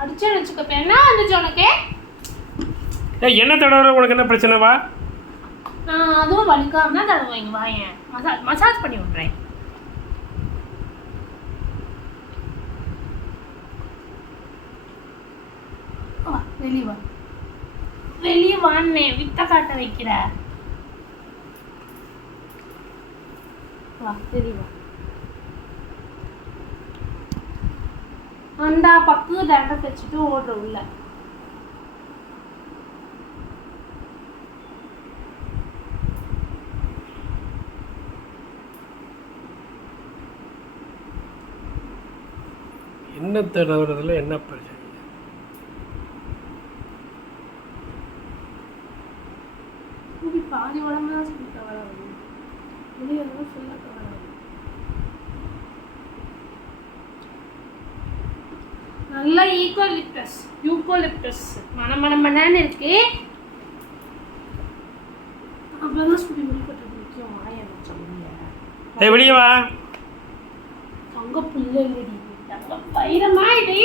அடிச்சேன்னு வச்சுக்கப்ப என்ன வந்துச்சு உனக்கு? என்ன தடவை உனக்கு என்ன பிரச்சனைவா? நான் அதுவும் வலிக்காம தான் தடவைங்க வாயேன். மசாஜ் பண்ணி விட்றேன். வெளியே வான்னே வித்த காட்ட வைக்கிற. வா வெளியே வா. அந்த பக்கு தண்டை தைச்சிட்டு ஓடுற உள்ள. என்ன தடவுறதுல என்ன பிரச்சனை? பாதி உடம்பு தான் சொல்லி தவற வரும். வெளியெல்லாம் சொல்ல தவற வரும். நல்லா யூகோலிப்டஸ் மணமணன்னு இருக்கு. அவ்வளோதான் சொல்லி முடிப்பட்டது முக்கியம். வாயம் சொல்லுங்க. வெளியே வா. தங்க புல்ல இல்லடி, தங்க பயிரமா இது.